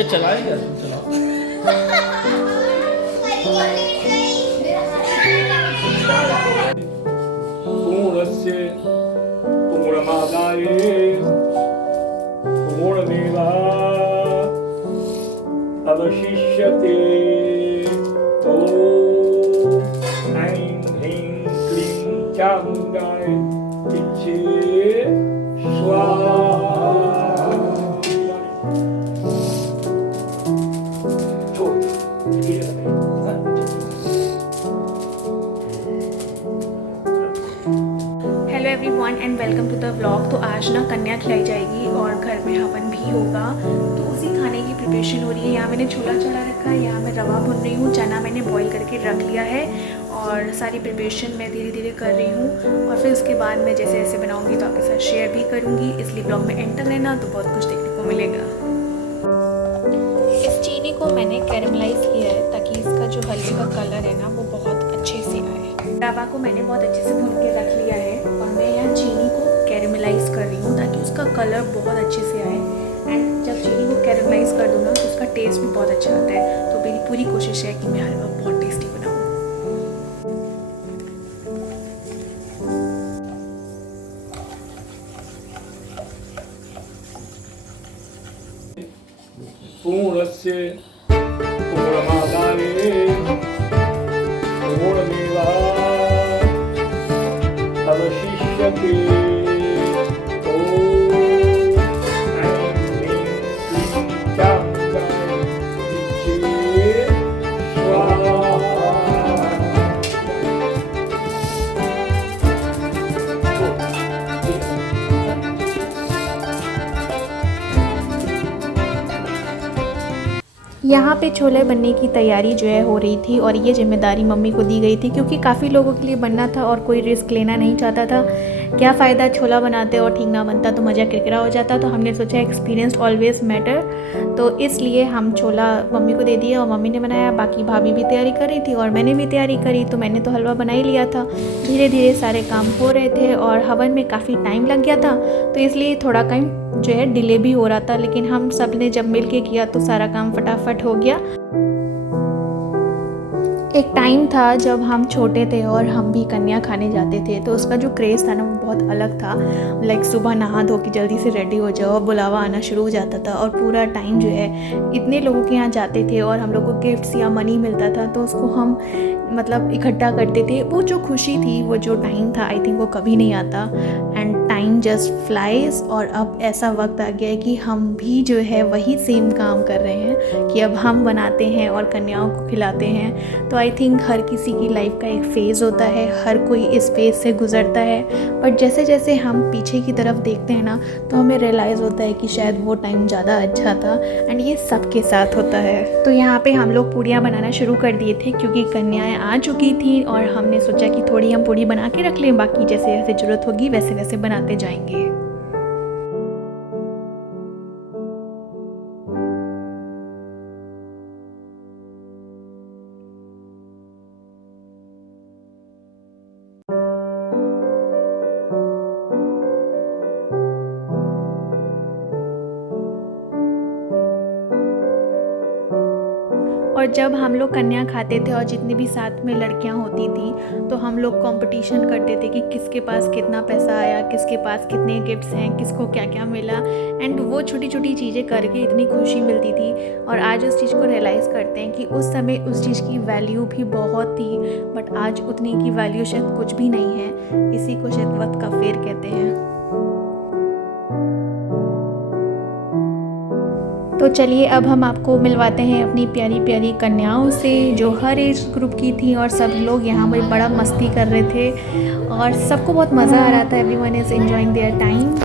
ये चलाएगा तुम चलाओ। पूर्णस्य पूर्णमादाय पूर्णमेवावशिष्यते। ॐ ऐं ह्रीं क्लीं चामुण्डाय इच्छे स्वाहा। Hello everyone and welcome to the vlog. तो आज ना कन्या खिलाई जाएगी और घर में हवन भी होगा, तो उसी खाने की प्रिपरेशन हो रही है। यहाँ मैंने छोला चढ़ा रखा है, यहाँ मैं रवा भून रही हूँ, चना मैंने बॉईल करके रख लिया है और सारी प्रिपरेशन मैं धीरे धीरे कर रही हूँ। और फिर उसके बाद मैं जैसे जैसे बनाऊँगी तो आपके साथ शेयर भी करूँगी, इसलिए ब्लॉग में एंड तक रहना, तो बहुत कुछ देखने को मिलेगा। इस चीनी को मैंने कैरेमलाइज किया है ताकि इसका जो हल्दी का कलर है ना वो बहुत अच्छे से आए। रवा को मैंने बहुत अच्छे से भून के रख लिया है और मैं यहाँ चीनी को कैरेमलाइज कर रही हूँ ताकि उसका कलर बहुत अच्छे से आए। एंड जब चीनी को कैरेमलाइज कर दूँ ना तो उसका टेस्ट भी बहुत अच्छा आता है। तो मेरी पूरी कोशिश है कि मैं हलवा बहुत टेस्टी बनाऊँ। पूर्णस्य पूर्णमादाय पूर्णमेवावशिष्यते। ॐ ऐं ह्रीं क्लीं चामुण्डाय इच्छे स्वाहा। यहाँ पे छोले बनने की तैयारी जो है हो रही थी और ये जिम्मेदारी मम्मी को दी गई थी क्योंकि काफ़ी लोगों के लिए बनना था और कोई रिस्क लेना नहीं चाहता था। क्या फ़ायदा छोला बनाते और ठीक ना बनता तो मज़ा किरकिरा हो जाता। तो हमने सोचा एक्सपीरियंस ऑलवेज़ मैटर, तो इसलिए हम छोला मम्मी को दे दिया और मम्मी ने बनाया। बाकी भाभी भी तैयारी कर रही थी और मैंने भी तैयारी करी, तो मैंने तो हलवा बना ही लिया था। धीरे धीरे सारे काम हो रहे थे और हवन में काफ़ी टाइम लग गया था, तो इसलिए थोड़ा टाइम जो है डिले भी हो रहा था। लेकिन हम सब ने जब मिल के किया तो सारा काम फटाफट हो गया। एक टाइम था जब हम छोटे थे और हम भी कन्या खाने जाते थे, तो उसका जो क्रेज़ था ना वो बहुत अलग था। लाइक सुबह नहा धो के जल्दी से रेडी हो जाओ, बुलावा आना शुरू हो जाता था और पूरा टाइम जो है इतने लोगों के यहाँ जाते थे और हम लोग को गिफ्ट्स या मनी मिलता था तो उसको हम मतलब इकट्ठा करते थे। वो जो खुशी थी, वो जो टाइम था, आई थिंक वो कभी नहीं आता। एंड टाइम जस्ट फ्लाइज और अब ऐसा वक्त आ गया है कि हम भी जो है वही सेम काम कर रहे हैं कि अब हम बनाते हैं और कन्याओं को खिलाते हैं। तो आई थिंक हर किसी की लाइफ का एक फ़ेज़ होता है, हर कोई इस फेज़ से गुज़रता है। बट जैसे जैसे हम पीछे की तरफ देखते हैं ना तो हमें रियलाइज़ होता है कि शायद वो टाइम ज़्यादा अच्छा था। एंड ये सबके साथ होता है। तो यहाँ पे हम लोग पूड़ियाँ बनाना शुरू कर दिए थे क्योंकि कन्याएँ आ चुकी थी और हमने सोचा कि थोड़ी हम पूड़ी बना के रख लें, बाकी जैसे जैसे ज़रूरत होगी वैसे वैसे बनाते जाएंगे। और जब हम लोग कन्या खाते थे और जितनी भी साथ में लड़कियां होती थी तो हम लोग कंपटीशन करते थे कि किसके पास कितना पैसा आया, किसके पास कितने गिफ्ट्स हैं, किसको क्या क्या मिला। एंड वो छोटी छोटी चीज़ें करके इतनी खुशी मिलती थी। और आज उस चीज़ को रियलाइज़ करते हैं कि उस समय उस चीज़ की वैल्यू भी बहुत थी, बट आज उतनी की वैल्यू शायद कुछ भी नहीं है। इसी को शायद वक्त का फेर कहते हैं। तो चलिए अब हम आपको मिलवाते हैं अपनी प्यारी प्यारी कन्याओं से जो हर एज ग्रुप की थी और सब लोग यहाँ पर बड़ा मस्ती कर रहे थे और सबको बहुत मज़ा आ रहा था। Everyone is enjoying their time.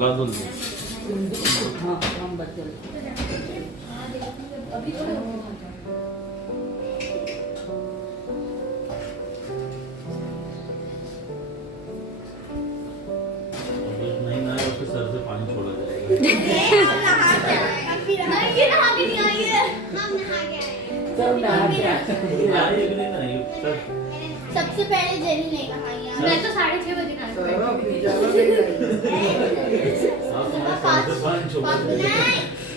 लादून हाँ हम बच्चे नहीं ना उसके सर से पानी छोड़ा जाएगा। सब नहा के आए। एक दिन नहीं सर सबसे पहले जेनी ने नहाई है। मैं तो 6:30 बजे नहाई। आप तुम्हारे सर से पानी छोड़ा जाएगा।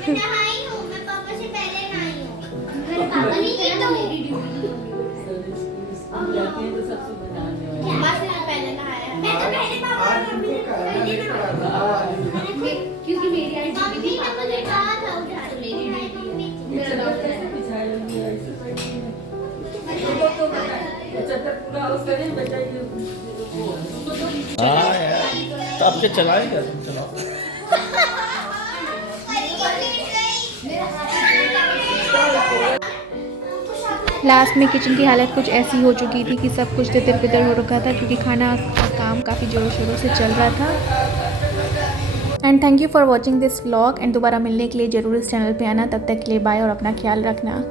मैं नहाई हूँ, मैं पापा से पहले नहाई हूँ। मेरे पापा नहीं की तो मेरी ड्यूटी। स्कूल जाते हैं तो सबसे बनाने वाले। बस मैं पहले नहाया है। मैं तो पहले पापा और मम्मी ने क्योंकि मेरी आई ड्यूटी थी, पापा ने कहा था उठा मेरी ड्यूटी। मेरा डॉक्टर है। हाँ यार तो अब क्या चलाएगा तुम चलाओ। लास्ट में किचन की हालत कुछ ऐसी हो चुकी थी कि सब कुछ तितर बितर हो रखा था क्योंकि खाना का काम काफ़ी ज़ोरों शोरों से चल रहा था। And thank you for watching this vlog and दोबारा मिलने के लिए ज़रूर इस चैनल पे आना। तब तक के लिए बाय और अपना ख्याल रखना।